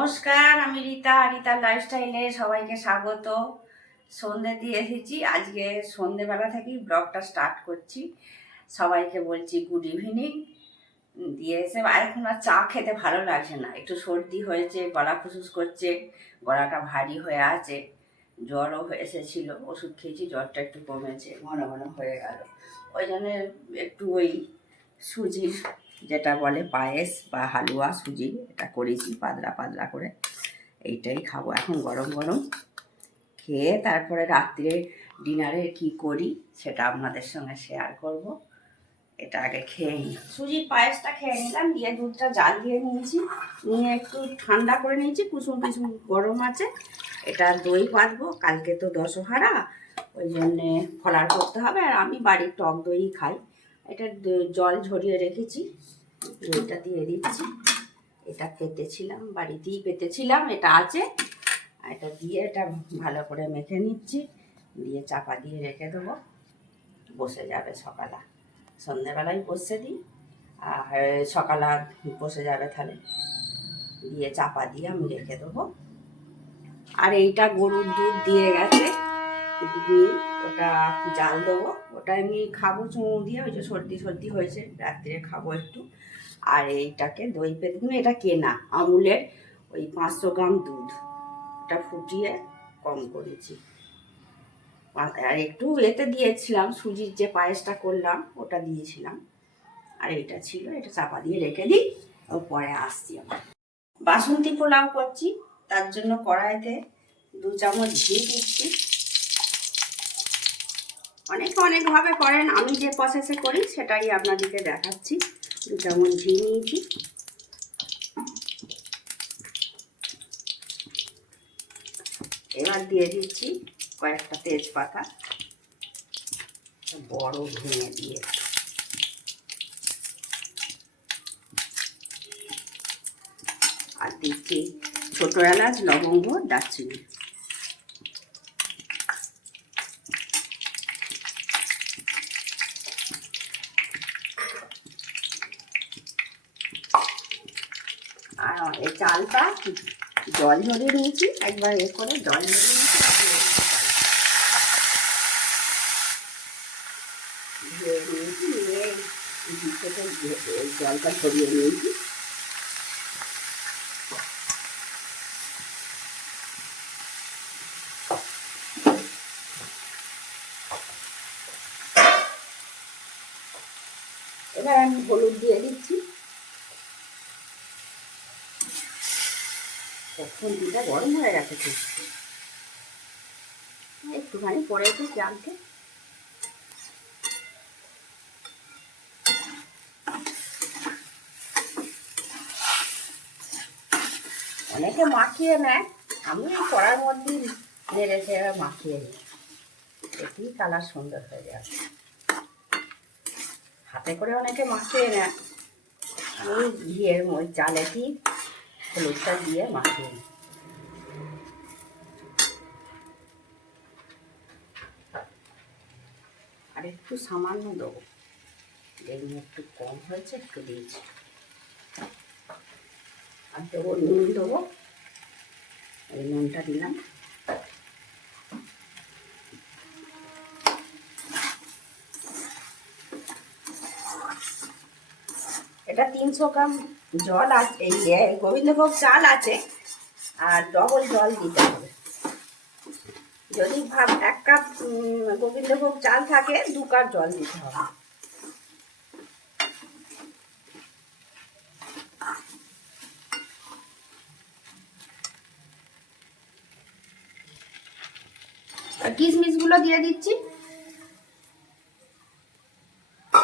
নমস্কার, আমি রীতা। রীতার লাইফস্টাইলে সবাইকে স্বাগত। সন্ধে দিয়ে এসেছি। আজকে সন্ধেবেলা থেকেই ব্লগটা স্টার্ট করছি। সবাইকে বলছি গুড ইভিনিং। দিয়ে এসে এখন আর চা খেতে ভালো লাগছে না, একটু সর্দি হয়েছে, গলা খুসুস করছে, গলাটা ভারী হয়ে আছে, জ্বরও এসেছিল, ওষুধ খেয়েছি, জ্বরটা একটু কমেছে, ঘন ঘন হয়ে গেল। ওই জন্য একটু ওই সুজির যেটা বলে পায়েস বা হালুয়া সুজির, এটা করেছি পাতলা পাতলা করে। এইটাই খাবো এখন গরম গরম। খেয়ে তারপরে রাত্রে ডিনারে কি করি সেটা আপনাদের সঙ্গে শেয়ার করব। এটা আগে খেয়ে নিই। সুজির পায়েসটা খেয়ে নিলাম, দিয়ে দুধটা জাল দিয়ে নিয়েছি, নিয়ে একটু ঠান্ডা করে নিয়েছি, কুসুম কুসুম গরম আছে। এটা দই পাতবো, কালকে তো দশহারা, ওই জন্যে ফলার করতে হবে। আর আমি বাড়ির টক দই খাই। এটা জল ঝরিয়ে রেখেছি, দইটা দিয়ে দিচ্ছি। এটা পেতেছিলাম, বাড়িতেই পেতেছিলাম, এটা আছে। এটা দিয়ে এটা ভালো করে মেখে নিচ্ছি, দিয়ে চাপা দিয়ে রেখে দেবো। বসে যাবে সকালা, সন্ধ্যেবেলায় বসে দিই, আর সকালা বসে যাবে। তাহলে দিয়ে চাপা দিয়ে আমি রেখে দেবো। আর এইটা গরুর দুধ দিয়ে গেছে, ওটা জাল দেবো। ওটা আমি খাবো চুমু দিয়ে, ওই যে সর্দি সর্দি হয়েছে, রাত্রে খাবো একটু। আর এইটাকে দই পেতে, এটা কেনা আমুলের ওই 500 গ্রাম দুধ, ওটা ফুটিয়ে কম করেছি। আর একটু এতে দিয়েছিলাম, সুজির যে পায়েসটা করলাম ওটা দিয়েছিলাম। আর এইটা ছিল, এটা চাপা দিয়ে রেখে দিই, ও পরে আসছি। আমার বাসন্তী পোলাও করছি, তার জন্য কড়াইতে 2 চামচ ঘি দিচ্ছি। অনেকে অনেকভাবে করেন, আমি যে প্রসেসে করি সেটাই আপনাদেরকে দেখাচ্ছি। 2 চামচ ঘি নিয়েছি। এবার দিয়ে দিচ্ছি কয়েকটা তেজপাতা, বড় ভেঙে দিয়ে। আর দিচ্ছি ছোট এলাচ, লবঙ্গ, দারচিনি। আর এই চালটা জল ঝরিয়ে নিয়েছি, একবার করে জল ঝরিয়ে নিয়েছি, নিয়ে জলটা ঝরিয়ে নিয়েছি। এবার আমি হলুদ দিয়ে দিচ্ছি। কখন দুটা গরম হয়ে গেছে, একটুখানি পড়েছে চালতে। অনেকে মাখিয়ে নেয়, আমি কড়ার মধ্যে নেড়েছে মাখিয়ে নিই, এটি কালার সুন্দর হয়ে যাবে। হাতে করে অনেকে মাখিয়ে নেয়, আমি ঘিয়ের ওই চালেটি হলুদটা দিয়ে মাখিয়ে নিই। আর একটু সামান্য দেবো, দেখুন একটু কম হয়েছে, একটু দিয়েছি। আর দেবো নুন, দেবো, এই নুনটা দিলাম। এটা 300 গ্রাম জল আছে, এই গোবিন্দভোগ চাল আছে, আর ডবল জল দিতে হবে। যদি 1 কাপ গোবিন্দভোগ চাল থাকে, 2 কাপ জল দিতে হবে। আর কিশমিশগুলো দিয়ে দিচ্ছি।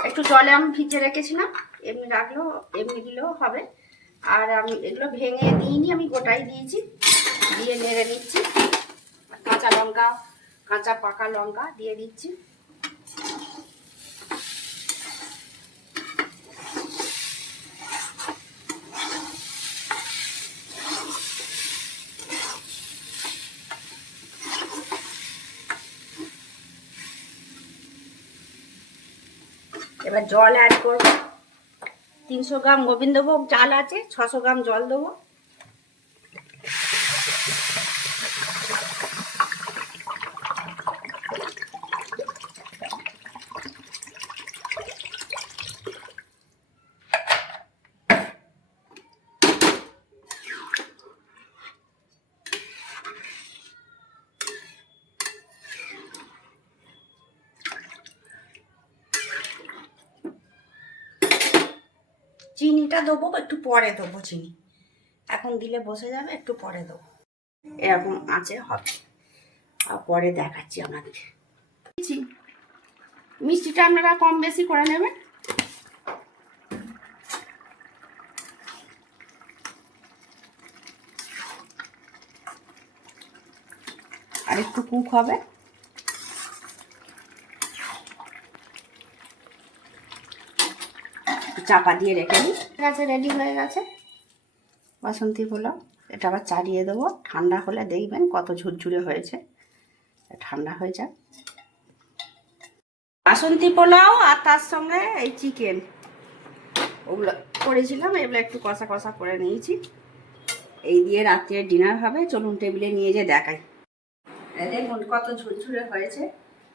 একটু জলে আমি ভিজে রেখেছিলাম, এমনি রাখলেও এমনি দিলেও হবে। আর আমি এগুলো ভেঙে দিইনি, আমি গোটাই দিয়েছি। দিয়ে নেড়ে নিচ্ছি। কাঁচা লঙ্কা, কাঁচা পাকা লঙ্কা দিয়ে দিচ্ছি। এবার জল অ্যাড করব। 300 গ্রাম গোবিন্দভোগ চাল আছে, 600 গ্রাম জল দেবো। চিনিটা দেবো, একটু পরে দেবো চিনি, এখন দিলে বসে যাবে, একটু পরে দেবো। এরকম আঁচে হবে, আর পরে দেখাচ্ছি আপনাদের। মিষ্টিটা আপনারা কম বেশি করে নেবেন। আর একটু কুক হবে। চাপা দিয়ে রেখে দিই। গেছে, রেডি হয়ে গেছে বাসন্তী পোলাও। এটা আবার চালিয়ে দেবো, ঠান্ডা হলে দেখবেন কত ঝুরঝুরে হয়েছে। ঠান্ডা হয়ে যাক। বাসন্তী পোলাও আর তার সঙ্গে এই চিকেন ওগুলো করেছিলাম, এগুলো একটু কষা কষা করে নিয়েছি। এই দিয়ে রাত্রে ডিনার হবে। চলুন টেবিলে নিয়ে যেয়ে দেখাই। দেখুন কত ঝুরঝুরে হয়েছে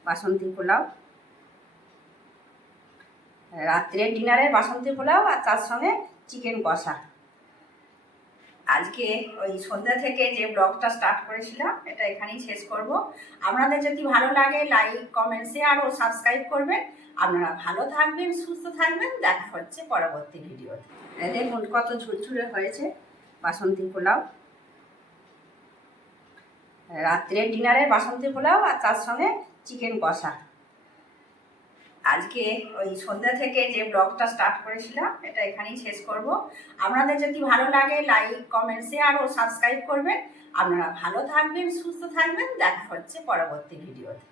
বাসন্তী পোলাও। রাত্রে ডিনারে বাসন্তী পোলাও আর তার সঙ্গে চিকেন কষা। আজকে ওই সন্ধ্যা থেকে যে ব্লগটা স্টার্ট করেছিলাম এটা এখানেই শেষ করব। আপনাদের যদি ভালো লাগে লাইক, কমেন্ট, শেয়ার ও সাবস্ক্রাইব করবেন। আপনারা ভালো থাকবেন, সুস্থ থাকবেন। দেখা হচ্ছে পরবর্তী ভিডিওতে। দেখুন কত ঝুরঝুরে হয়েছে বাসন্তী পোলাও। রাত্রে ডিনারে বাসন্তী পোলাও আর তার সঙ্গে চিকেন কষা। আজকে ওই সন্ধ্যা থেকে যে ব্লগটা স্টার্ট করেছিলাম এটা এখানেই শেষ করব। আপনাদের যদি ভালো লাগে লাইক, কমেন্ট, শেয়ার ও সাবস্ক্রাইব করবেন। আপনারা ভালো থাকবেন, সুস্থ থাকবেন। দেখা হচ্ছে পরবর্তী ভিডিওতে।